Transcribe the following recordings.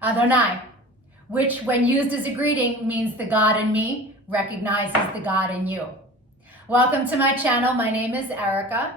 Adonai, which when used as a greeting means the God in me recognizes the God in you. Welcome to my channel. My name is Erica.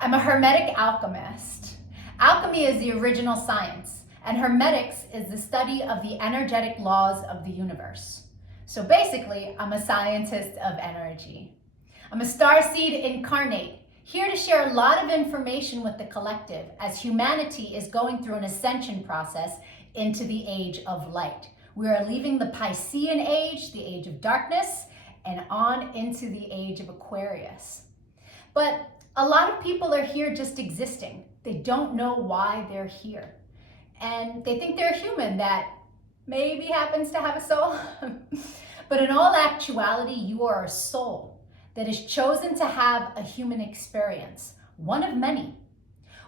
I'm a Hermetic alchemist. Alchemy is the original science, and Hermetics is the study of the energetic laws of the universe. So basically, I'm a scientist of energy. I'm a starseed incarnate, here to share a lot of information with the collective as humanity is going through an ascension process into the age of light. We are leaving the Piscean age, the age of darkness, and on into the age of Aquarius. But a lot of people are here just existing. They don't know why they're here. And they think they're a human that maybe happens to have a soul. But in all actuality, you are a soul that is chosen to have a human experience, one of many.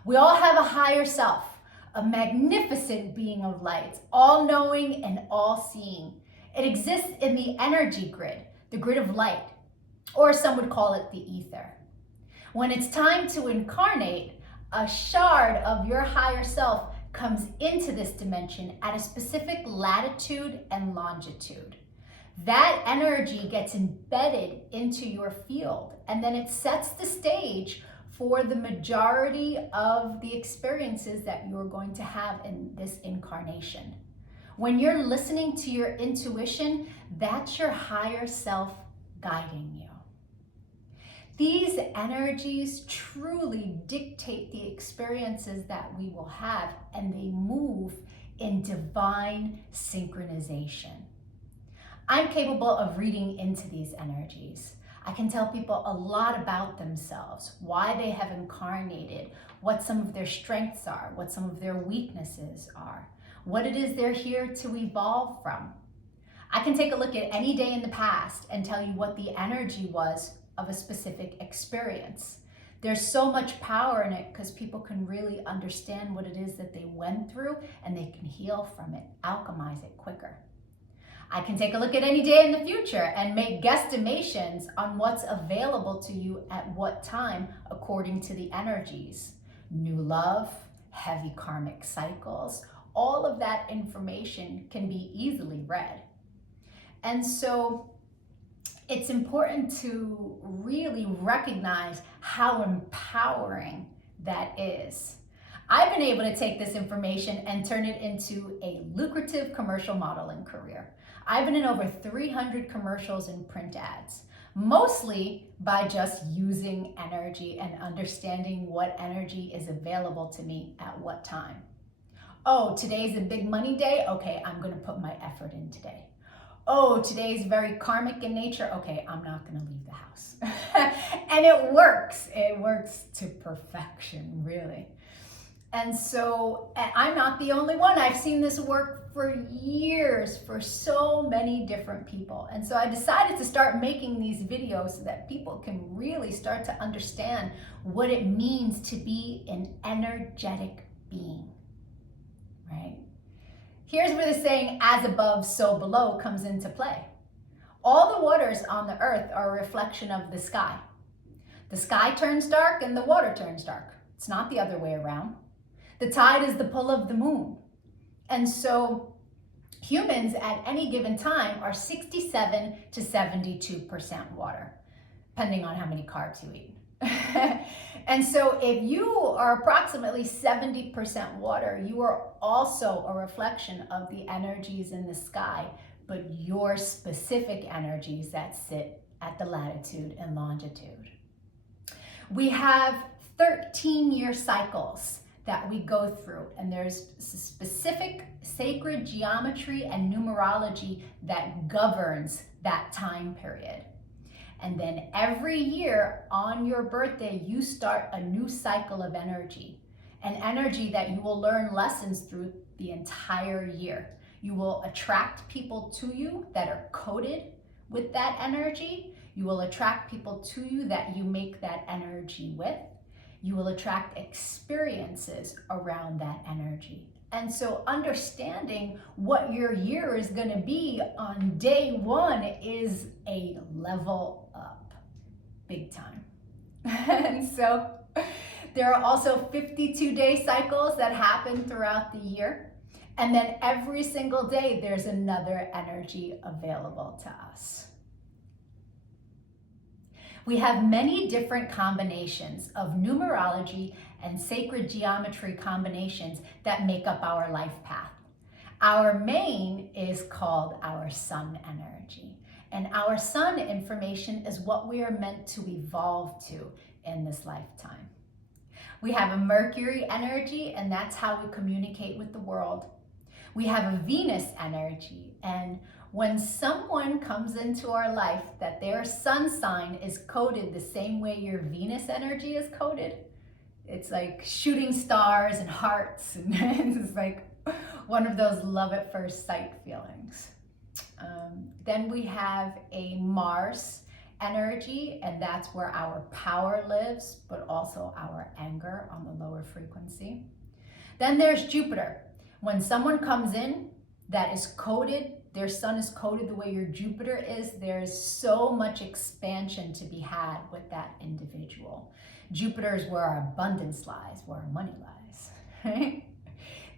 We all have a higher self, a magnificent being of light, all-knowing and all-seeing. It exists in the energy grid, the grid of light, or some would call it the ether. When it's time to incarnate, a shard of your higher self comes into this dimension at a specific latitude and longitude. That energy gets embedded into your field, and then it sets the stage for the majority of the experiences that you're going to have in this incarnation. When you're listening to your intuition, that's your higher self guiding you. These energies truly dictate the experiences that we will have, and they move in divine synchronization. I'm capable of reading into these energies. I can tell people a lot about themselves, why they have incarnated, what some of their strengths are, what some of their weaknesses are, what it is they're here to evolve from. I can take a look at any day in the past and tell you what the energy was of a specific experience. There's so much power in it because people can really understand what it is that they went through, and they can heal from it, alchemize it quicker. I can take a look at any day in the future and make guesstimations on what's available to you at what time according to the energies. New love, heavy karmic cycles, all of that information can be easily read. And so it's important to really recognize how empowering that is. I've been able to take this information and turn it into a lucrative commercial modeling career. I've been in over 300 commercials and print ads, mostly by just using energy and understanding what energy is available to me at what time. Oh, today's a big money day? Okay, I'm gonna put my effort in today. Oh, today's very karmic in nature? Okay, I'm not gonna leave the house. And it works to perfection, really. And so I'm not the only one. I've seen this work for years for so many different people. And so I decided to start making these videos so that people can really start to understand what it means to be an energetic being, right? Here's where the saying, as above, so below, comes into play. All the waters on the earth are a reflection of the sky. The sky turns dark and the water turns dark. It's not the other way around. The tide is the pull of the moon. And so humans at any given time are 67 to 72% water, depending on how many carbs you eat. And so if you are approximately 70% water, you are also a reflection of the energies in the sky, but your specific energies that sit at the latitude and longitude. We have 13-year cycles that we go through, and there's specific sacred geometry and numerology that governs that time period. And then every year on your birthday, you start a new cycle of energy, an energy that you will learn lessons through the entire year. You will attract people to you that are coded with that energy. You will attract people to you that you make that energy with. You will attract experiences around that energy. And so understanding what your year is going to be on day one is a level up, big time. And so there are also 52-day cycles that happen throughout the year. And then every single day, there's another energy available to us. We have many different combinations of numerology and sacred geometry combinations that make up our life path. Our main is called our sun energy. And our sun information is what we are meant to evolve to in this lifetime. We have a Mercury energy, and that's how we communicate with the world. We have a Venus energy, and when someone comes into our life that their sun sign is coded the same way your Venus energy is coded, it's like shooting stars and hearts, and it's like one of those love at first sight feelings. Then we have a Mars energy, and that's where our power lives, but also our anger on the lower frequency. Then there's Jupiter. When someone comes in that is coded, their sun is coded the way your Jupiter is, there's so much expansion to be had with that individual. Jupiter is where our abundance lies, where our money lies. Right?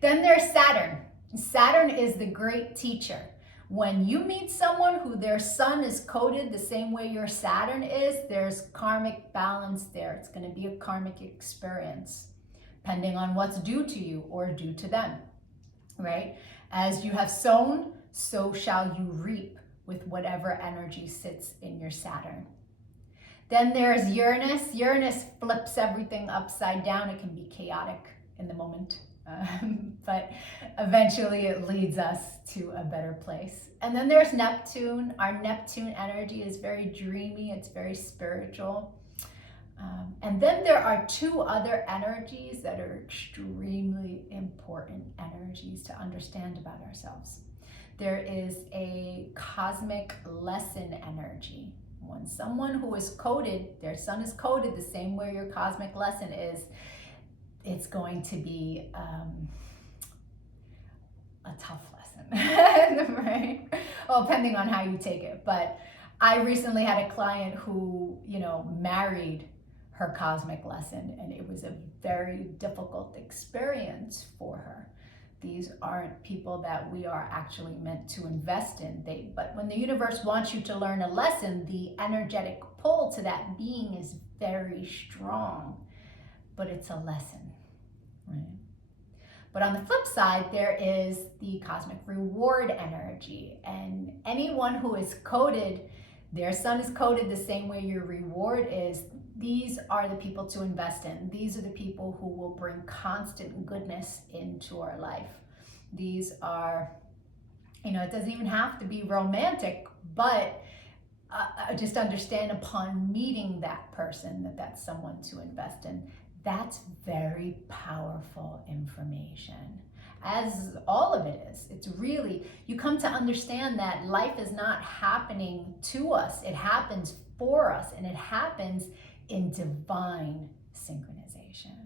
Then there's Saturn. Saturn is the great teacher. When you meet someone who their sun is coded the same way your Saturn is, there's karmic balance there. It's going to be a karmic experience, depending on what's due to you or due to them, right? As you have sown, so shall you reap with whatever energy sits in your Saturn. Then there's Uranus. Uranus flips everything upside down. It can be chaotic in the moment. But eventually it leads us to a better place. And then there's Neptune. Our Neptune energy is very dreamy, it's very spiritual. And then there are two other energies that are extremely important energies to understand about ourselves. There is a cosmic lesson energy. When someone who is coded, their sun is coded the same way your cosmic lesson is, it's going to be a tough lesson, right? Well, depending on how you take it. But I recently had a client who, married her cosmic lesson, and it was a very difficult experience for her. These aren't people that we are actually meant to invest in. But when the universe wants you to learn a lesson, the energetic pull to that being is very strong. But it's a lesson, right? But on the flip side, there is the cosmic reward energy. And anyone who is coded, their sun is coded the same way your reward is, these are the people to invest in. These are the people who will bring constant goodness into our life. These are, it doesn't even have to be romantic, but just understand upon meeting that person that that's someone to invest in. That's very powerful information, as all of it is. It's really, you come to understand that life is not happening to us. It happens for us, and it happens in divine synchronization.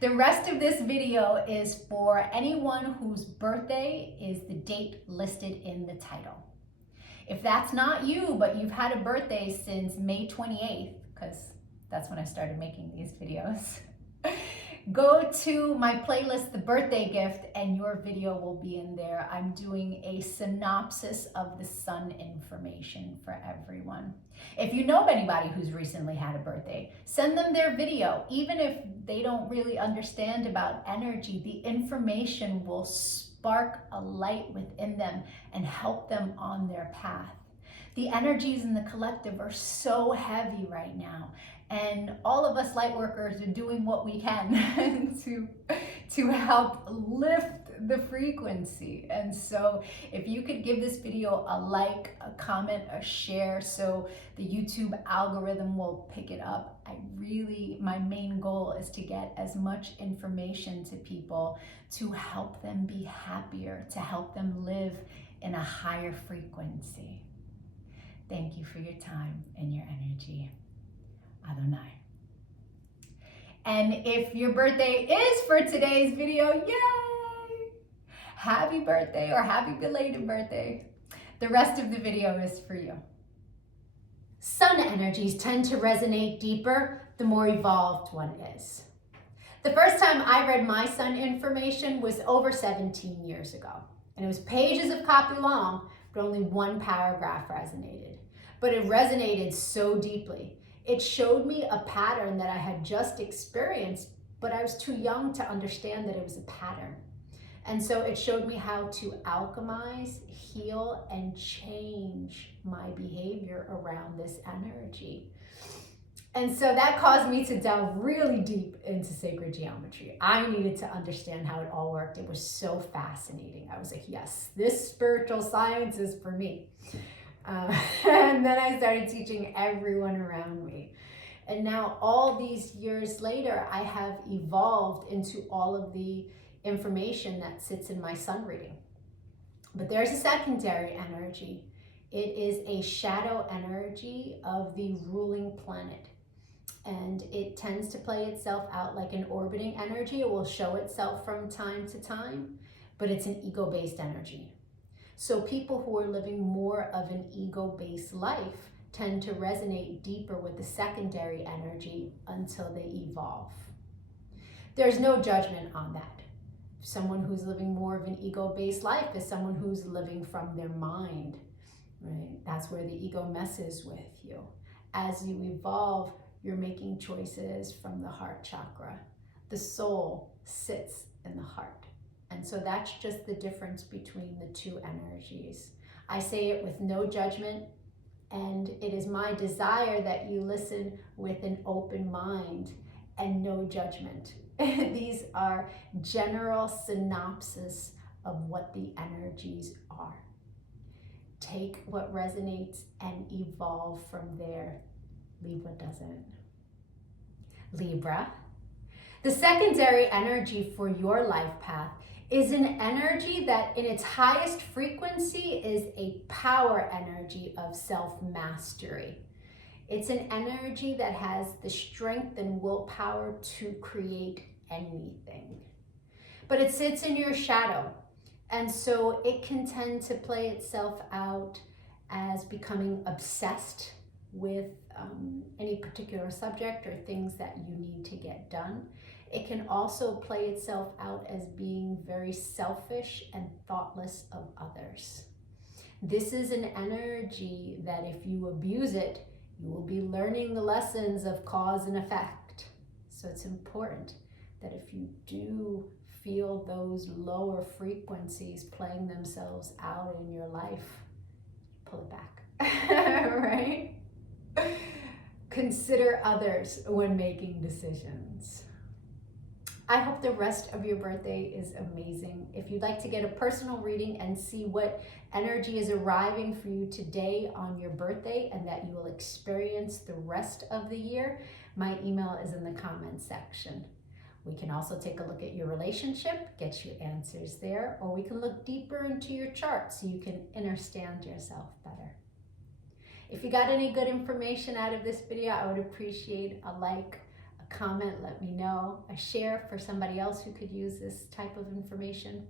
The rest of this video is for anyone whose birthday is the date listed in the title. If that's not you, but you've had a birthday since May 28th, because that's when I started making these videos, go to my playlist, The Birthday Gift, and your video will be in there. I'm doing a synopsis of the sun information for everyone. If you know anybody who's recently had a birthday, send them their video. Even if they don't really understand about energy, the information will spark a light within them and help them on their path. The energies in the collective are so heavy right now, and all of us light workers are doing what we can to help lift the frequency. And so if you could give this video a like, a comment, a share, so the YouTube algorithm will pick it up. My main goal is to get as much information to people to help them be happier, to help them live in a higher frequency. Thank you for your time and your energy. Adonai. And if your birthday is for today's video, yay! Happy birthday or happy belated birthday. The rest of the video is for you. Sun energies tend to resonate deeper the more evolved one is. The first time I read my sun information was over 17 years ago. And it was pages of copy long, but only one paragraph resonated. But it resonated so deeply. It showed me a pattern that I had just experienced, but I was too young to understand that it was a pattern. And so it showed me how to alchemize, heal, and change my behavior around this energy. And so that caused me to delve really deep into sacred geometry. I needed to understand how it all worked. It was so fascinating. I was like, yes, this spiritual science is for me. And then I started teaching everyone around me. And now all these years later, I have evolved into all of the information that sits in my sun reading. But there's a secondary energy. It is a shadow energy of the ruling planet. And it tends to play itself out like an orbiting energy. It will show itself from time to time, but it's an ego-based energy. So people who are living more of an ego-based life tend to resonate deeper with the secondary energy until they evolve. There's no judgment on that. Someone who's living more of an ego-based life is someone who's living from their mind, right? That's where the ego messes with you. As you evolve, you're making choices from the heart chakra. The soul sits in the heart. And so that's just the difference between the two energies. I say it with no judgment, and it is my desire that you listen with an open mind and no judgment. These are general synopsis of what the energies are. Take what resonates and evolve from there. Leave what doesn't. Libra. The secondary energy for your life path is an energy that in its highest frequency is a power energy of self-mastery. It's an energy that has the strength and willpower to create anything. But it sits in your shadow, and so it can tend to play itself out as becoming obsessed with any particular subject or things that you need to get done. It can also play itself out as being very selfish and thoughtless of others. This is an energy that if you abuse it, you will be learning the lessons of cause and effect. So it's important that if you do feel those lower frequencies playing themselves out in your life, pull it back, right? Consider others when making decisions. I hope the rest of your birthday is amazing. If you'd like to get a personal reading and see what energy is arriving for you today on your birthday and that you will experience the rest of the year, my email is in the comments section. We can also take a look at your relationship, get you answers there, or we can look deeper into your chart so you can understand yourself better. If you got any good information out of this video, I would appreciate a like, a comment, let me know, a share for somebody else who could use this type of information.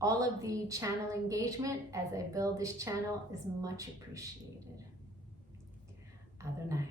All of the channel engagement as I build this channel is much appreciated. Adonai.